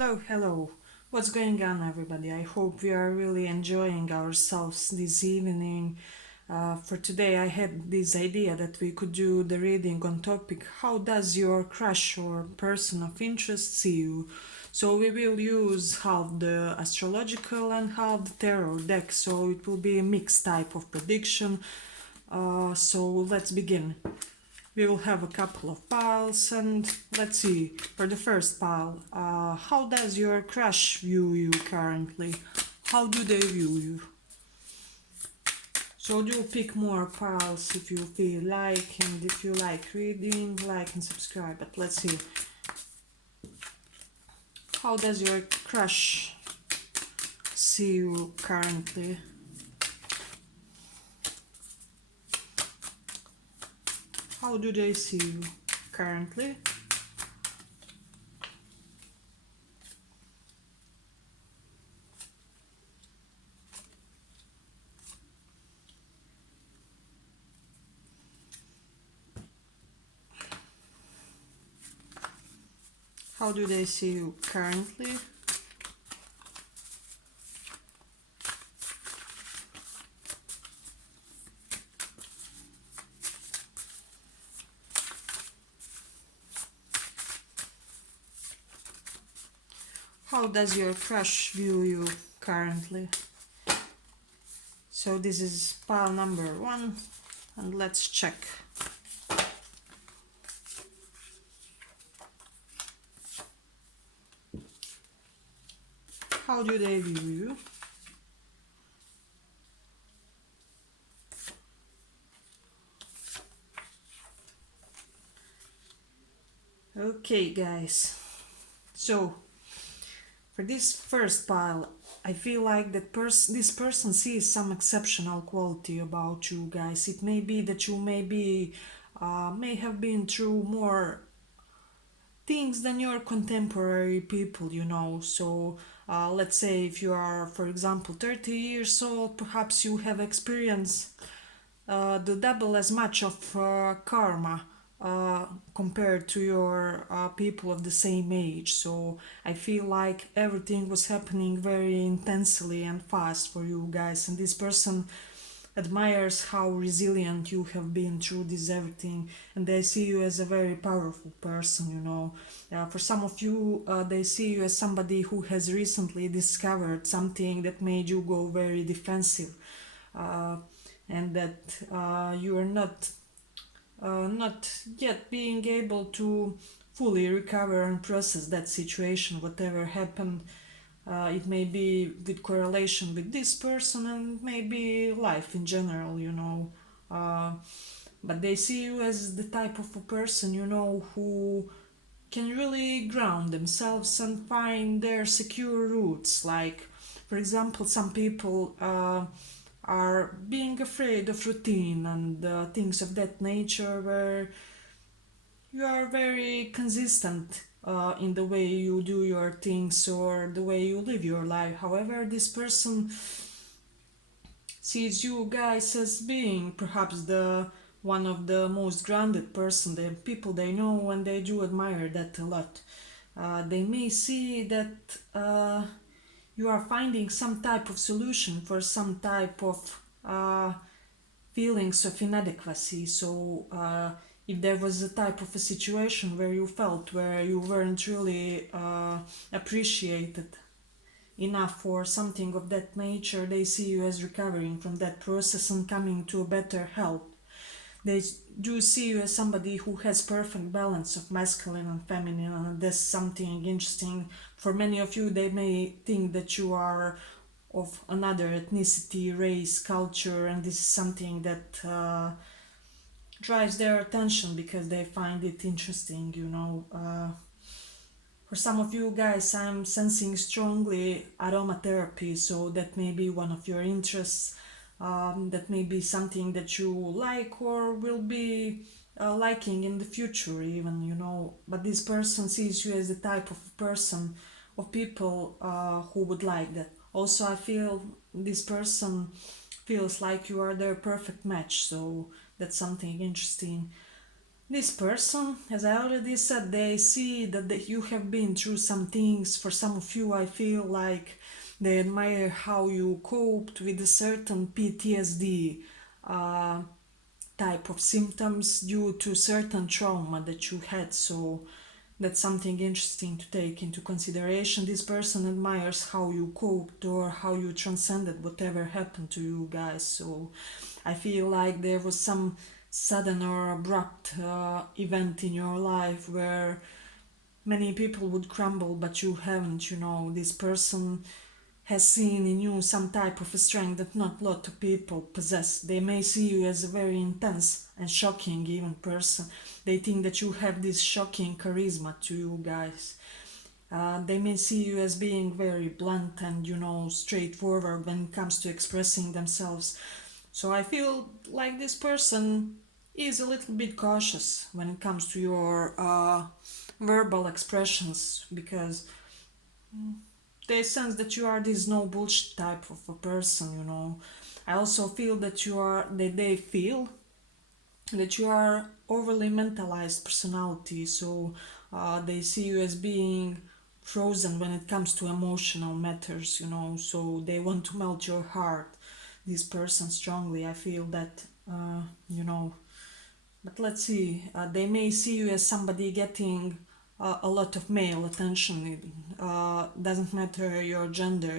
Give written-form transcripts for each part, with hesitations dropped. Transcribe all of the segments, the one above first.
Hello. What's going on, everybody? I hope we are really enjoying ourselves this evening. For today, I had this idea that we could do the reading on topic how does your crush or person of interest see you? So we will use half the astrological and half the tarot deck, so it will be a mixed type of prediction. So let's begin. We will have a couple of piles, and let's see. For the first pile, how does your crush view you currently? How do they view you? So do pick more piles if you feel like, and if you like reading, like and subscribe. But let's see. How does your crush see you currently? How do they see you currently? How do they see you currently? How does your crush view you currently? So this is pile number 1, and let's check. How do they view you? Okay, guys. So for this first pile, I feel like this person sees some exceptional quality about you guys. It may be that you may have been through more things than your contemporary people. So let's say if you are, for example, 30 years old, perhaps you have experienced the double as much of karma compared to your people of the same age. So I feel like everything was happening very intensely and fast for you guys, and this person admires how resilient you have been through this everything, and they see you as a very powerful person. For some of you, they see you as somebody who has recently discovered something that made you go very defensive, uh, and that you are not yet being able to fully recover and process that situation, whatever happened. It may be with correlation with this person and maybe life in general. Uh, but they see you as the type of a person, who can really ground themselves and find their secure roots. Like, for example, some people are being afraid of routine and things of that nature, where you are very consistent in the way you do your things or the way you live your life. However, this person sees you guys as being perhaps the one of the most grounded person, the people they know, and they do admire that a lot. They may see that you are finding some type of solution for some type of feelings of inadequacy. So if there was a type of a situation where you felt where you weren't really appreciated enough for something of that nature, they see you as recovering from that process and coming to a better health. They do see you as somebody who has perfect balance of masculine and feminine, and that's something interesting. For many of you, they may think that you are of another ethnicity, race, culture, and this is something that drives their attention because they find it interesting. For some of you guys, I'm sensing strongly aromatherapy, so that may be one of your interests. That may be something that you like or will be liking in the future, even. But this person sees you as the type of person, of people who would like that. Also, I feel this person feels like you are their perfect match, so that's something interesting. This person, as I already said, they see that you have been through some things. For some of you, I feel like they admire how you coped with a certain PTSD uh, type of symptoms due to certain trauma that you had. So that's something interesting to take into consideration. This person admires how you coped or how you transcended whatever happened to you guys. So I feel like there was some sudden or abrupt event in your life where many people would crumble, but you haven't. This person has seen in you some type of a strength that not a lot of people possess. They may see you as a very intense and shocking even person. They think that you have this shocking charisma to you guys. They may see you as being very blunt and, straightforward when it comes to expressing themselves. So I feel like this person is a little bit cautious when it comes to your verbal expressions, because they sense that you are this no bullshit type of a person. I also feel that they feel that you are overly mentalized personality, so they see you as being frozen when it comes to emotional matters. So they want to melt your heart, this person strongly. I feel that, you know but let's see, they may see you as somebody getting a lot of male attention. It doesn't matter your gender.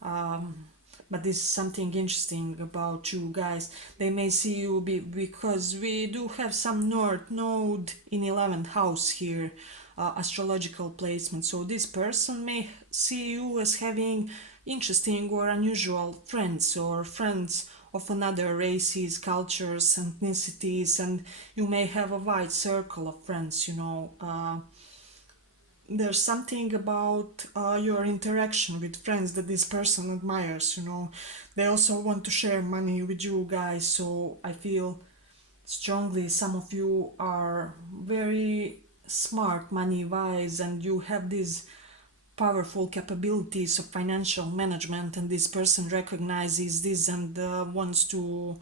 Um, but this is something interesting about you guys. They may see you because we do have some North Node in 11th house here, astrological placement. So this person may see you as having interesting or unusual friends, or friends of another races, cultures, ethnicities, and you may have a wide circle of friends. There's something about your interaction with friends that this person admires. They also want to share money with you guys, so I feel strongly some of you are very smart money wise, and you have these powerful capabilities of financial management, and this person recognizes this and wants to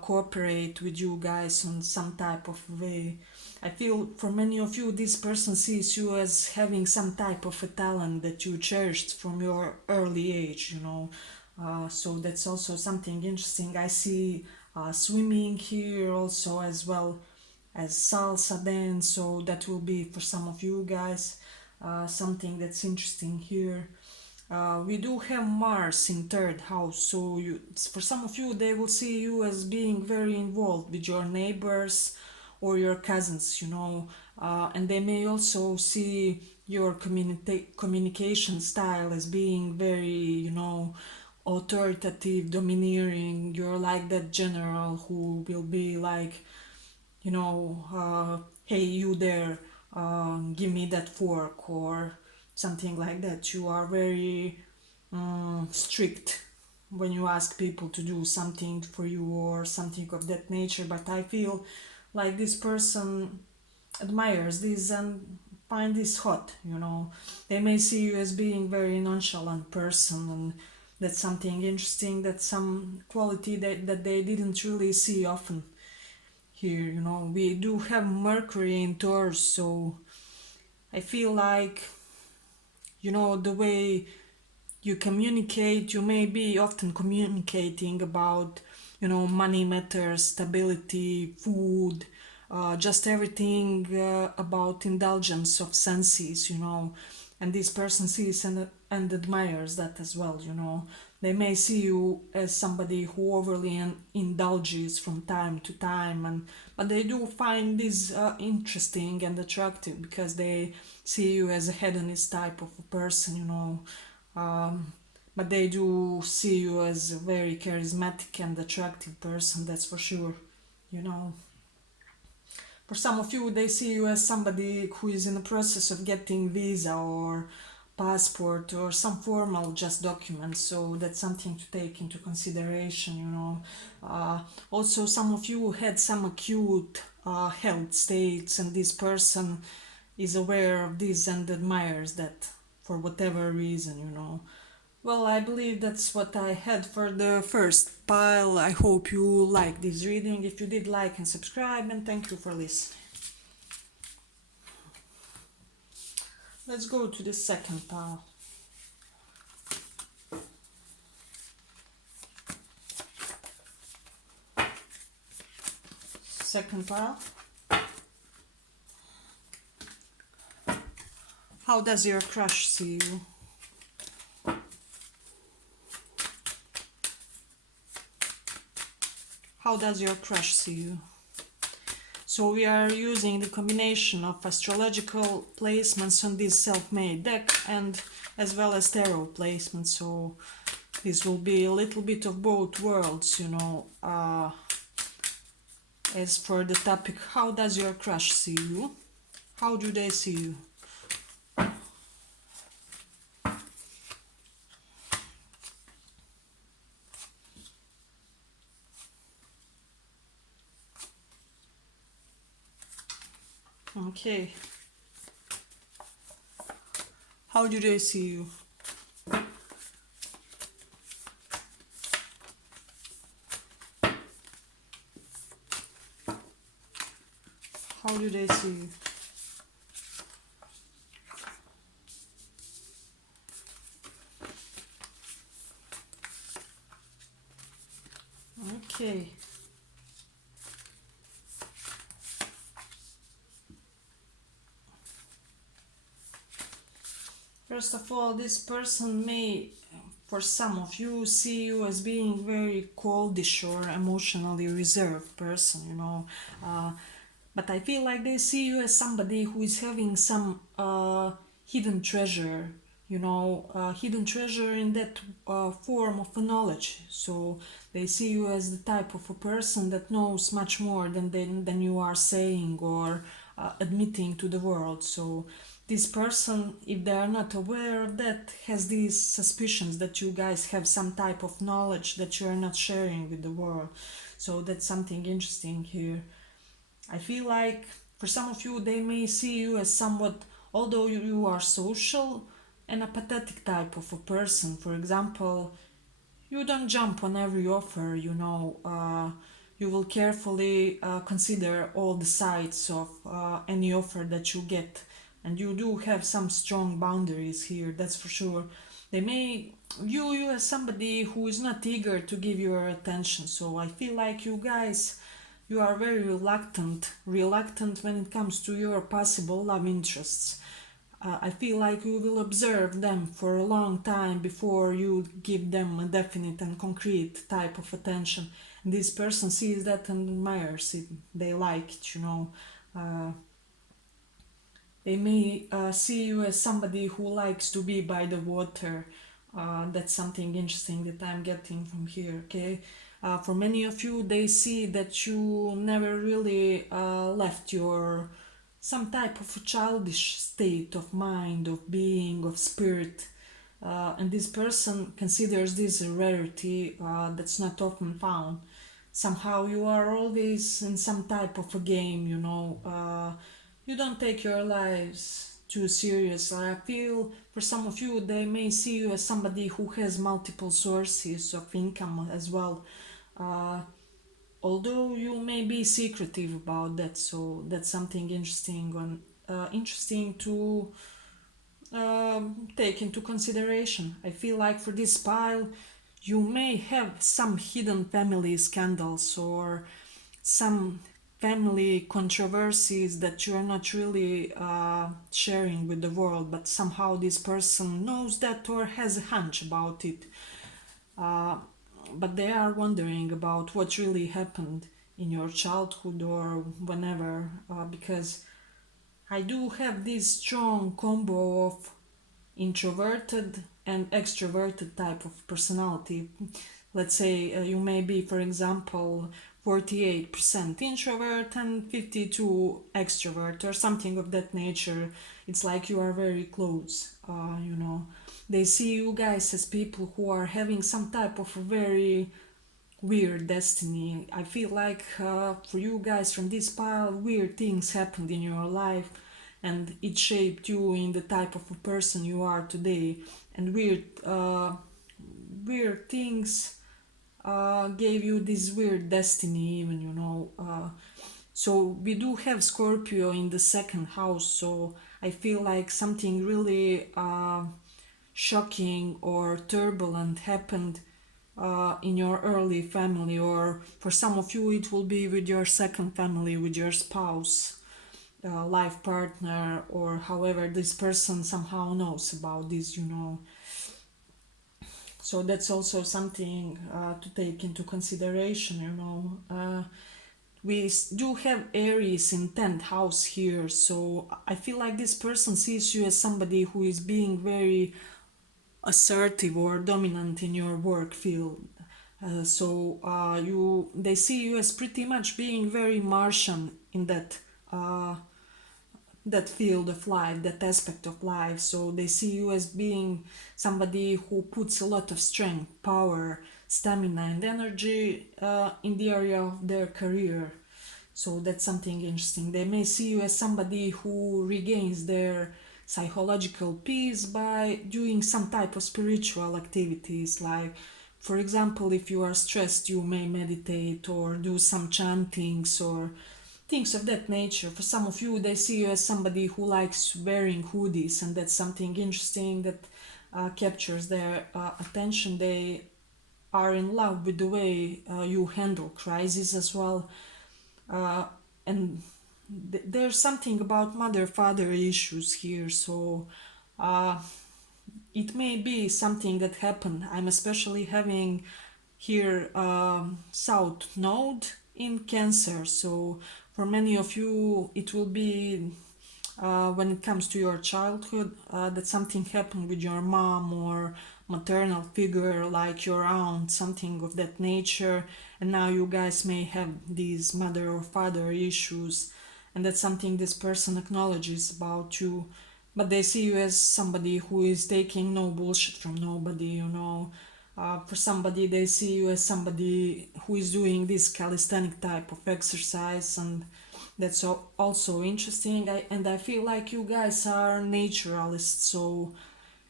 cooperate with you guys on some type of way. I feel for many of you, this person sees you as having some type of a talent that you cherished from your early age. So that's also something interesting. I see swimming here also, as well as salsa dance, so that will be for some of you guys something that's interesting here. We do have Mars in third house, so for some of you, they will see you as being very involved with your neighbors or your cousins. And they may also see your communication style as being very, authoritative, domineering. You're like that general who will be like, hey, you there, give me that fork, or something like that. You are very strict when you ask people to do something for you or something of that nature. But I feel like this person admires this and find this hot. They may see you as being very nonchalant person, and that's something interesting. That's some quality that they didn't really see often here. We do have Mercury in Taurus, so I feel like, the way you communicate, you may be often communicating about, money matters, stability, food, just everything about indulgence of senses. And this person sees and admires that as well. They may see you as somebody who overly indulges from time to time, but they do find this interesting and attractive, because they see you as a hedonist type of a person. um, but they do see you as a very charismatic and attractive person, that's for sure. You know, for some of you, they see you as somebody who is in the process of getting visa or passport or some formal just documents, so that's something to take into consideration. Also, some of you had some acute health states, and this person is aware of this and admires that for whatever reason. Well, I believe that's what I had for the first pile. I hope you liked this reading. If you did, like and subscribe, and thank you for listening. Let's go to the second pile. Second pile. How does your crush see you? How does your crush see you? So we are using the combination of astrological placements on this self-made deck and as well as tarot placements. So this will be a little bit of both worlds, you know. As for the topic, how does your crush see you? How do they see you? Okay. How do they see you? How do they see you? Okay. First of all, this person may, for some of you, see you as being very coldish or emotionally reserved person, you know. But I feel like they see you as somebody who is having some hidden treasure, you know, hidden treasure in that form of knowledge. So they see you as the type of a person that knows much more than you are saying or admitting to the world. So this person, if they are not aware of that, has these suspicions that you guys have some type of knowledge that you are not sharing with the world. So that's something interesting here. I feel like for some of you, they may see you as somewhat, although you are social, an apathetic type of a person. For example, you don't jump on every offer, you know. You will carefully consider all the sides of any offer that you get. And you do have some strong boundaries here, that's for sure. They may view you as somebody who is not eager to give your attention. So I feel like you guys, you are very reluctant when it comes to your possible love interests. I feel like you will observe them for a long time before you give them a definite and concrete type of attention. And this person sees that and admires it. They like it, you know. They may see you as somebody who likes to be by the water. That's something interesting that I'm getting from here, okay? For many of you, they see that you never really left your some type of a childish state of mind, of being, of spirit. And this person considers this a rarity that's not often found. Somehow you are always in some type of a game, you know. You don't take your lives too serious. I feel for some of you, they may see you as somebody who has multiple sources of income as well. Uh, Although you may be secretive about that, so that's something interesting to take into consideration. I feel like for this pile, you may have some hidden family scandals or some family controversies that you are not really sharing with the world, but somehow this person knows that or has a hunch about it. But they are wondering about what really happened in your childhood or whenever, because I do have this strong combo of introverted and extroverted type of personality. Let's say you may be, for example, 48% introvert and 52 extrovert or something of that nature. It's like you are very close, you know. They see you guys as people who are having some type of a very weird destiny. I feel like for you guys from this pile, weird things happened in your life and it shaped you in the type of a person you are today. And weird weird things gave you this weird destiny, even, so we do have Scorpio in the second house, so I feel like something really shocking or turbulent happened in your early family, or for some of you, it will be with your second family, with your spouse, life partner, or however this person somehow knows about this. So that's also something to take into consideration. We do have Aries in 10th house here, so I feel like this person sees you as somebody who is being very assertive or dominant in your work field. They see you as pretty much being very Martian in uh, that field of life, that aspect of life. So they see you as being somebody who puts a lot of strength, power, stamina, and energy in the area of their career. So that's something interesting. They may see you as somebody who regains their psychological peace by doing some type of spiritual activities. Like, for example, if you are stressed, you may meditate or do some chantings or things of that nature. For some of you, they see you as somebody who likes wearing hoodies, and that's something interesting that captures their attention. They are in love with the way you handle crises as well. Uh, and there's something about mother-father issues here, so uh, it may be something that happened. I'm especially having here South Node in Cancer, so for many of you it will be when it comes to your childhood that something happened with your mom or maternal figure like your aunt, something of that nature, and now you guys may have these mother or father issues, and that's something this person acknowledges about you, but they see you as somebody who is taking no bullshit from nobody. For somebody, they see you as somebody who is doing this calisthenic type of exercise, and that's also interesting. And I feel like you guys are naturalists, so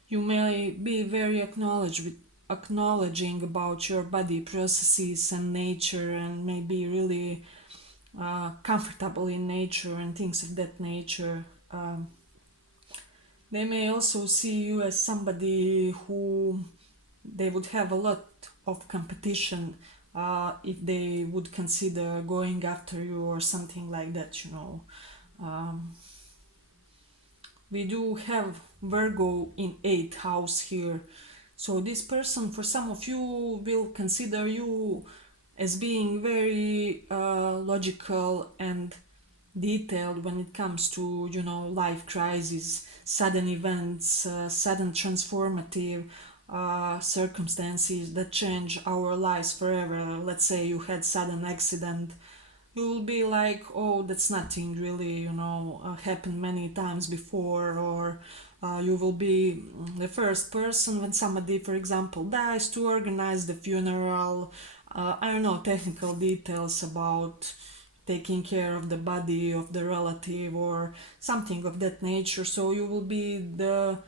you may be very acknowledging about your body processes and nature, and maybe really comfortable in nature and things of that nature. They may also see you as somebody who they would have a lot of competition if they would consider going after you or something like that. Um, we do have Virgo in 8th house here. So this person, for some of you, will consider you as being very logical and detailed when it comes to life crises, sudden events, sudden transformative circumstances that change our lives forever. Let's say you had sudden accident, you will be like, oh, that's nothing really, happened many times before, or you will be the first person when somebody, for example, dies to organize the funeral. I don't know technical details about taking care of the body of the relative or something of that nature. So you will be the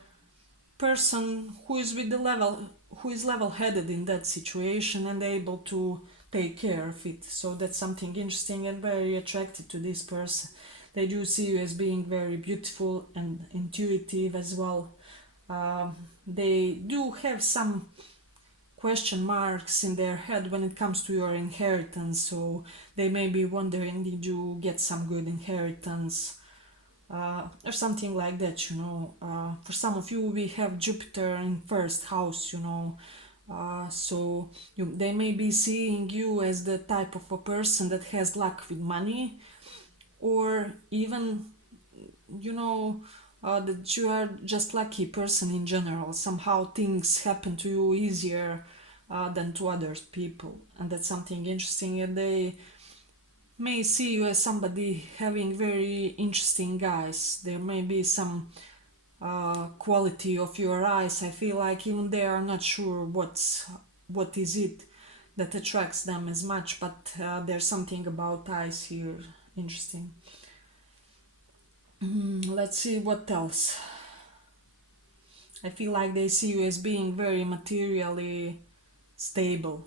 person who is with the level who is level-headed in that situation and able to take care of it. So that's something interesting and very attractive to this person. They do see you as being very beautiful and intuitive as well. They do have some question marks in their head when it comes to your inheritance, so they may be wondering, did you get some good inheritance, or something like that. For some of you, we have Jupiter in first house. They may be seeing you as the type of a person that has luck with money, or even that you are just lucky person in general. Somehow things happen to you easier than to other people, and that's something interesting. And they may see you as somebody having very interesting eyes. There may be some quality of your eyes. I feel like even they are not sure what is it that attracts them as much, but there's something about eyes here interesting. Let's see what else. I feel like they see you as being very materially stable.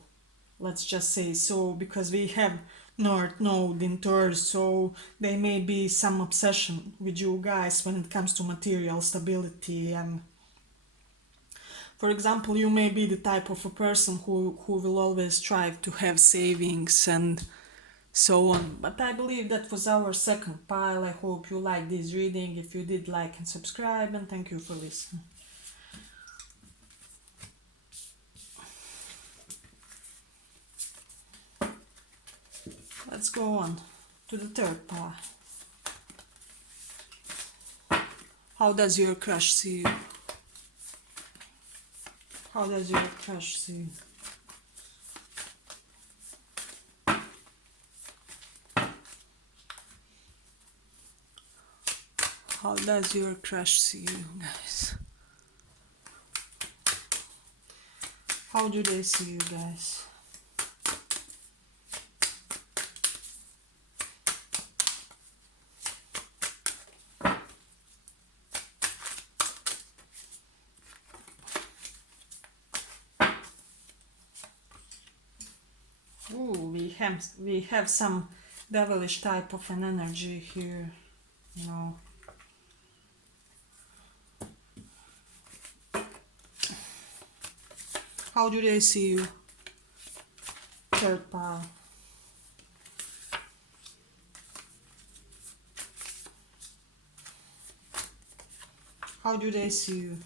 Let's just say so, because we have North Node in Taurus, so there may be some obsession with you guys when it comes to material stability. And for example, you may be the type of a person who will always strive to have savings and so on. But I believe that was our second pile. I hope you liked this reading. If you did, like and subscribe, and thank you for listening. Let's go on to the third pile. How does your crush see you? How does your crush see you? How does your crush see you, guys? How do they see you, guys? Ooh, we have some devilish type of an energy here, you know. How do they see you? Third pile. How do they see you?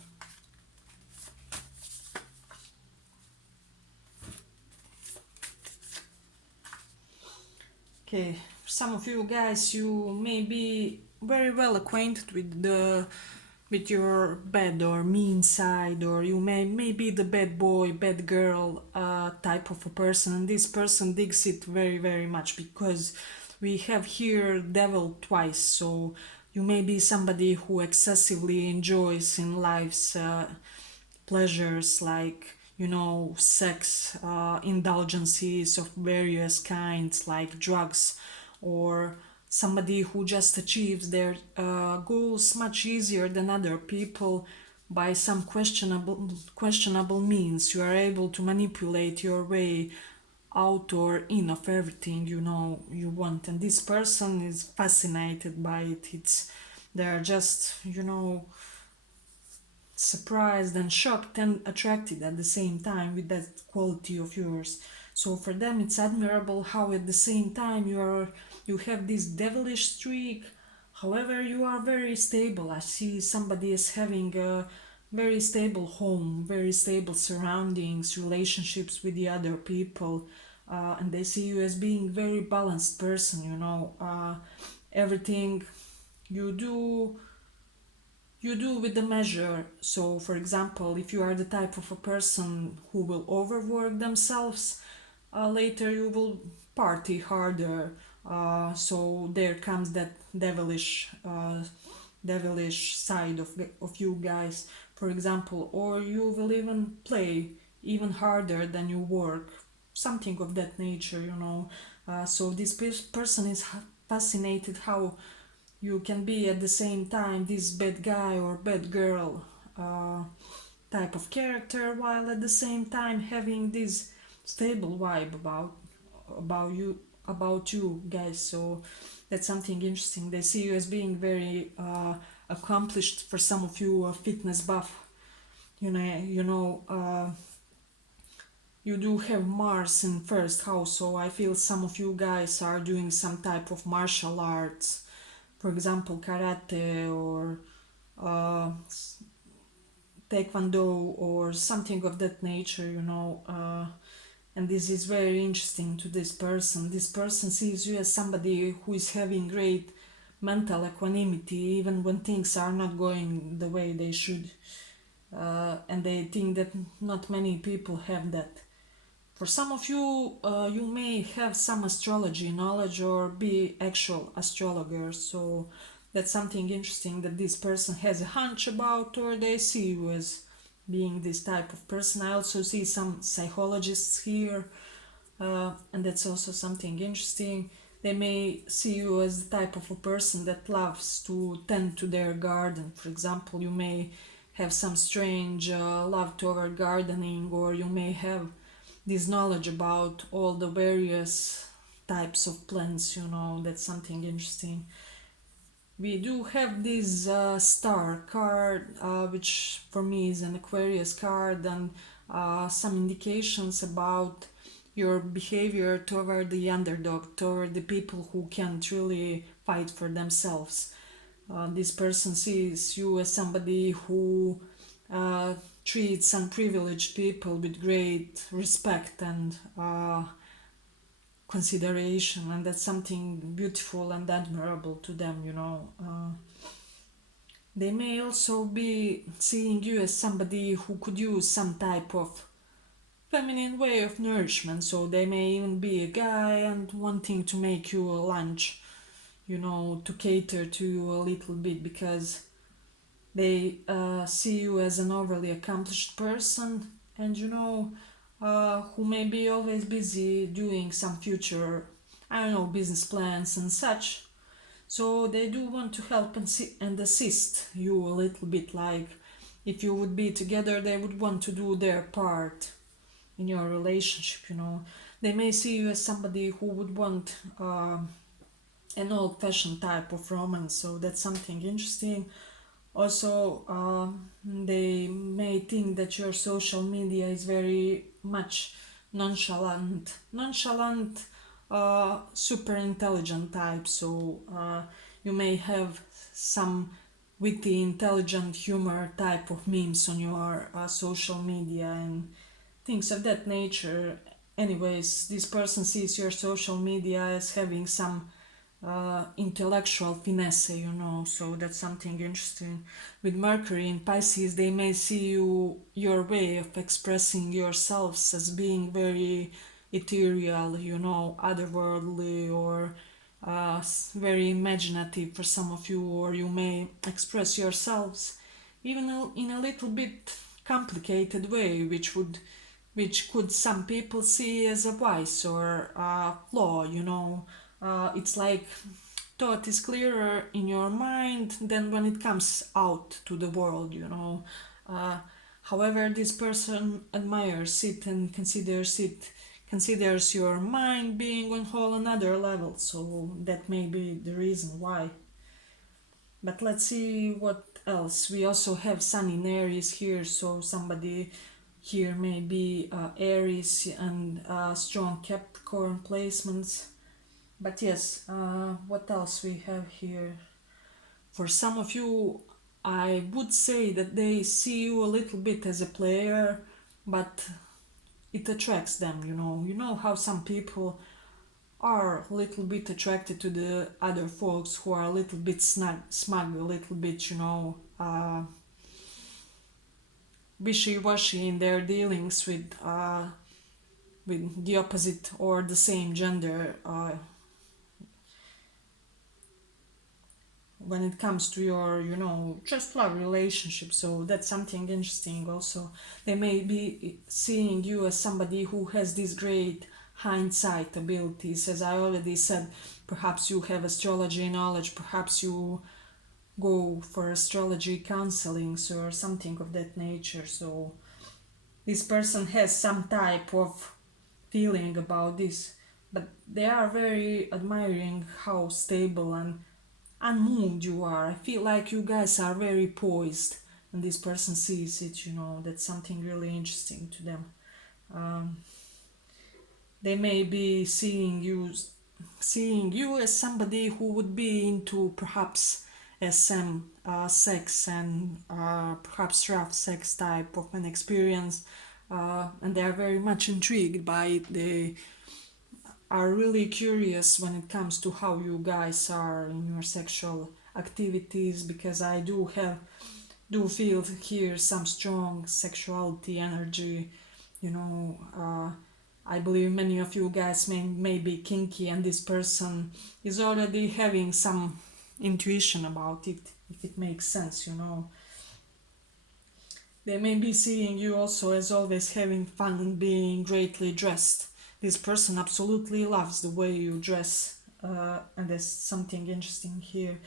Okay, for some of you guys, you may be very well acquainted with your bad or mean side, or you may be the bad boy, bad girl type of a person, and this person digs it very much, because we have here devil twice. So you may be somebody who excessively enjoys in life's pleasures, like, you know, sex, indulgences of various kinds, like drugs, or somebody who just achieves their goals much easier than other people by some questionable means. You are able to manipulate your way out or in of everything, you know, you want, and this person is fascinated by it. They're just, you know, surprised and shocked and attracted at the same time with that quality of yours. So for them it's admirable how at the same time you have this devilish streak. However, you are very stable. I see somebody as having a very stable home, very stable surroundings, relationships with the other people, and they see you as being very balanced person, you know. Everything you do with the measure. So for example, if you are the type of a person who will overwork themselves, later you will party harder. So there comes that devilish side of you guys, for example, or you will even play even harder than you work, something of that nature, you know. So this person is fascinated how you can be at the same time this bad guy or bad girl type of character, while at the same time having this stable vibe about you guys. So that's something interesting. They see you as being very accomplished. For some of you, a fitness buff. You do have Mars in first house, so I feel some of you guys are doing some type of martial arts, for example, karate or uh, taekwondo or something of that nature, you know. And this is very interesting to this person. This person sees you as somebody who is having great mental equanimity even when things are not going the way they should. And they think that not many people have that. For some of you, you may have some astrology knowledge or be actual astrologers, so that's something interesting that this person has a hunch about, or they see you as being this type of person. I also see some psychologists here, and that's also something interesting. They may see you as the type of a person that loves to tend to their garden. For example, you may have some strange love toward gardening, or you may have this knowledge about all the various types of plants, that's something interesting. We do have this star card, which for me is an Aquarius card, and some indications about your behavior toward the underdog, toward the people who can't really fight for themselves. This person sees you as somebody who uh, treats unprivileged people with great respect and consideration, and that's something beautiful and admirable to them. They may also be seeing you as somebody who could use some type of feminine way of nourishment, so they may even be a guy and wanting to make you a lunch, to cater to you a little bit, because they see you as an overly accomplished person, and who may be always busy doing some future, I don't know, business plans and such. So they do want to help and assist you a little bit, like if you would be together, they would want to do their part in your relationship. They may see you as somebody who would want an old-fashioned type of romance, so that's something interesting. Also, they may think that your social media is very much nonchalant, super intelligent type. So you may have some witty, intelligent humor type of memes on your social media and things of that nature. Anyways, this person sees your social media as having some intellectual finesse, so that's something interesting. With Mercury in Pisces, they may see your way of expressing yourselves as being very ethereal, otherworldly, or very imaginative for some of you, or you may express yourselves even in a little bit complicated way, which could some people see as a vice or a flaw. It's like thought is clearer in your mind than when it comes out to the world. Uh, However, this person admires it and considers your mind being on whole another level, so that may be the reason why. But let's see what else. We also have Sun in Aries here, so somebody here may be Aries and strong Capricorn placements. But yes, what else we have here? For some of you, I would say that they see you a little bit as a player, but it attracts them. You know how some people are a little bit attracted to the other folks who are a little bit smug, a little bit, wishy-washy in their dealings with the opposite or the same gender. When it comes to your just love relationship, so that's something interesting. Also, they may be seeing you as somebody who has these great hindsight abilities. As I already said, perhaps you have astrology knowledge, perhaps you go for astrology counselings or something of that nature. So this person has some type of feeling about this, but they are very admiring how stable and unmoved you are. I feel like you guys are very poised, and this person sees it. That's something really interesting to them. Um, they may be seeing you as somebody who would be into perhaps SM sex and perhaps rough sex type of an experience, and they are very much intrigued by it. They are really curious when it comes to how you guys are in your sexual activities, because I do feel here some strong sexuality energy. I believe many of you guys may be kinky, and this person is already having some intuition about it, if it makes sense. They may be seeing you also as always having fun and being greatly dressed. This person absolutely loves the way you dress, and there's something interesting here.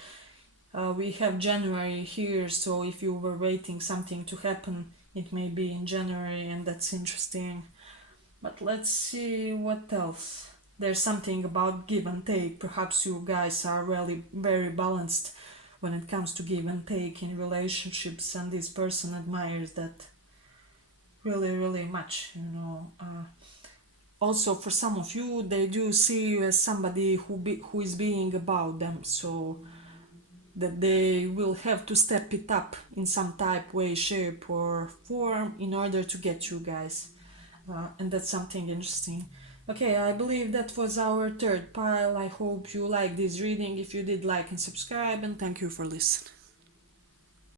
We have January here, so if you were waiting something to happen, it may be in January, and that's interesting. But let's see what else. There's something about give and take. Perhaps you guys are really very balanced when it comes to give and take in relationships, and this person admires that really, really much, you know. Also, for some of you, they do see you as somebody who is being about them, so that they will have to step it up in some type, way, shape, or form in order to get you guys. And that's something interesting. Okay, I believe that was our third pile. I hope you like this reading. If you did, like and subscribe, and thank you for listening.